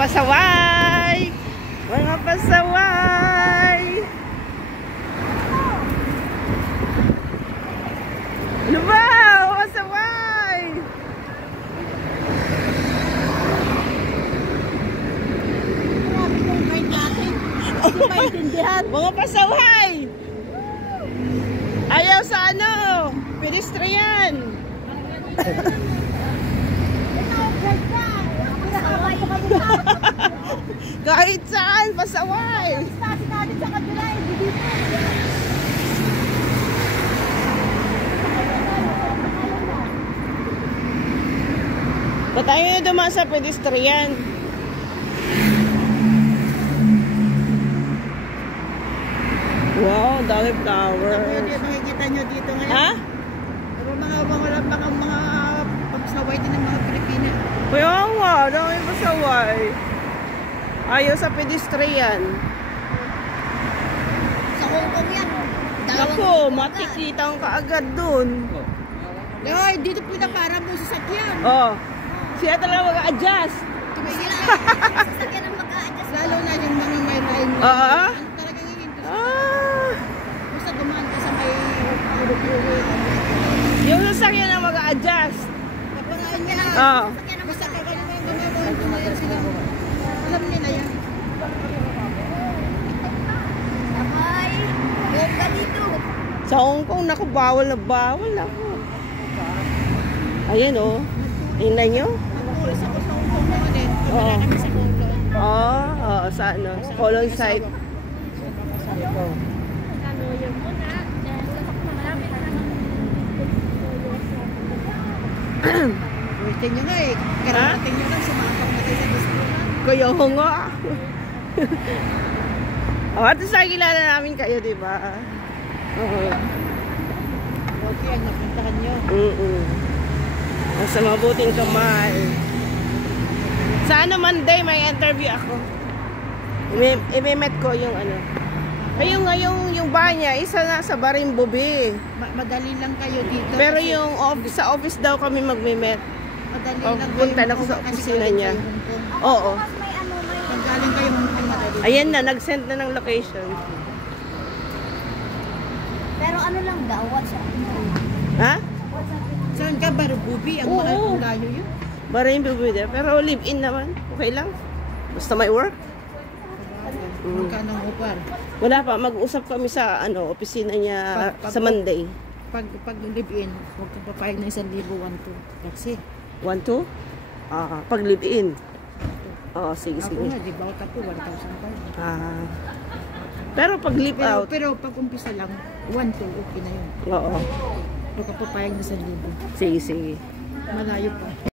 pasaway! Mga pasaway! Ano ba? Mga pasaway! Mga pasaway! Ayaw sa ano? Pedestrian! Kahit saan, pasaway! Ba't tayo na dumaan sa pedestrian? Wow, dami flower. Makikita nyo dito ngayon. Ha? Pero mga pagsaway din ng mga Pilipina. Kaya nga, dami pasaway. Ayaw sa pedestrian. Sa Hong Kong yan. Ako, makikita ang kaagad dun. Ay, dito pinapara mo sa sakyan. Oh, siya talaga mag-a-adjust. Sila, sasakyan ang mag-a-adjust. Lalo na yung mga may ride. Oo. Talagang hihinto. Ah. Basta dumaan ka sa may urupuwi. Yung sasakyan na mag-a-adjust. Kapangaan niya. Oo. Basta kakaroon mo yung gumagawin sila. Alam nila yan. Sabay. Huwag ka dito. Sa Hong Kong, naku, bawal na bawal ako. Ayan o. Tingnan nyo. Nagpulis ako sa Hong Kong naman din. Wala kami sa Hong Kong. Oo, sa ano, Kolong site. Tingnan nyo nga eh. Karating nyo lang, sumapang natin sa diskuran. Kaya nga. At sa kilala namin kayo, diba? Okay, ang napuntahan nyo. Nasa mabuting kamay. Sa ano Monday, may interview ako. I-met ko yung ano. Ayun nga yung bahay niya, isa na sa Barimbobe. Madali lang kayo dito. Pero yung sa office daw kami magme-met. Madali lang Punta na ko sa opisina niya. Oo. Pag galing kayo Hong Kong, madali. Ayan na, nag-send na ng location. Pero ano lang daw, WhatsApp. Ha? Saan ka, Barububi? Ang Oo. layo yun. Barimbobe din. Pero live-in naman. Okay lang. Basta may work. Magkano ang upar? Wala pa. Mag-usap kami sa ano opisina niya sa Monday. Pag live-in, huwag kang papayag na 1,000, 1,200. Kasi, 1-2? Pag live-in. Oo, sige, ako sige. nga, di ba ako 1,000 pa. Pero pag live out. Pero pag umpisa lang, 1,200, okay na yun. Oo. Huwag kang papayag na 1,000. Sige, sige. Malayo pa.